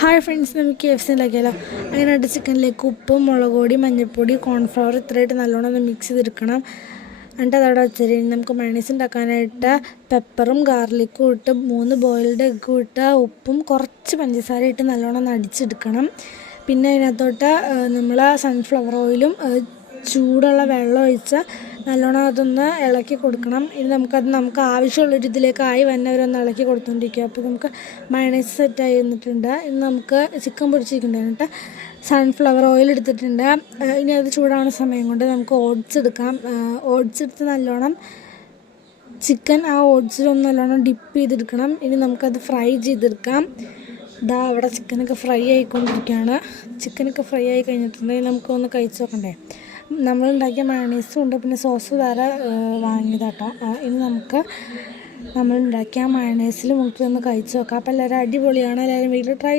Hi friends, നമുക്ക് KFC ഉണ്ടാക്കിയാലോ. അതിനായിട്ട് ചിക്കനിലേക്ക് ഉപ്പും മുളക് പൊടി മഞ്ഞൾപ്പൊടി കോൺഫ്ലവർ ഇത്രയായിട്ട് നല്ലോണം ഒന്ന് മിക്സ് ചെയ്തെടുക്കണം. എന്നിട്ട് അതവിടെ വെച്ചിട്ട് നമുക്ക് മയണൈസ് ഉണ്ടാക്കാനായിട്ട് പെപ്പറും ഗാർലിക്കും ഇട്ട് 3 ബോയിൽഡ് എഗ്ഗും ഇട്ട് ഉപ്പും കുറച്ച് പഞ്ചസാര ഇട്ട് നല്ലോണം ഒന്ന് അടിച്ചെടുക്കണം. പിന്നെ അതിനകത്തോട്ട് നമ്മൾ സൺഫ്ലവർ ഓയിലും ചൂടുള്ള വെള്ളം ഒഴിച്ച് നല്ലോണം അതൊന്ന് ഇളക്കി കൊടുക്കണം. ഇനി നമുക്ക് ആവശ്യമുള്ളൊരു ഇതിലേക്കായി വന്നവരൊന്ന് ഇളക്കി കൊടുത്തുകൊണ്ടിരിക്കുക. അപ്പോൾ നമുക്ക് മയണൈസ് സെറ്റായി വന്നിട്ടുണ്ട്. ഇനി നമുക്ക് ചിക്കൻ പൊരിച്ചിരിക്കുന്നുണ്ട്. സൺഫ്ലവർ ഓയിൽ എടുത്തിട്ടുണ്ട്. ഇനി അത് ചൂടാവുന്ന സമയം കൊണ്ട് നമുക്ക് ഓട്സ് എടുക്കാം. ഓട്സ് എടുത്ത് നല്ലോണം ചിക്കൻ ആ ഓട്സിലൊന്ന് നല്ലോണം ഡിപ്പ് ചെയ്തെടുക്കണം. ഇനി നമുക്കത് ഫ്രൈ ചെയ്തെടുക്കാം. അവിടെ ചിക്കനൊക്കെ ഫ്രൈ ആയിക്കൊണ്ടിരിക്കുകയാണ്. ചിക്കനൊക്കെ ഫ്രൈ ആയി കഴിഞ്ഞിട്ടുണ്ടെങ്കിൽ നമുക്കൊന്ന് കഴിച്ച് നോക്കണ്ടേ. നമ്മളുണ്ടാക്കിയ മയണൈസും ഉണ്ട്, പിന്നെ സോസ് വേറെ വാങ്ങിയതാട്ടോ. ഇനി നമുക്ക് നമ്മളുണ്ടാക്കിയ മയണൈസിൽ മുക്കി ഒന്ന് കഴിച്ച് നോക്കാം. അപ്പോൾ എല്ലാവരും അടിപൊളിയാണ്. എല്ലാവരും വീട്ടിൽ ട്രൈ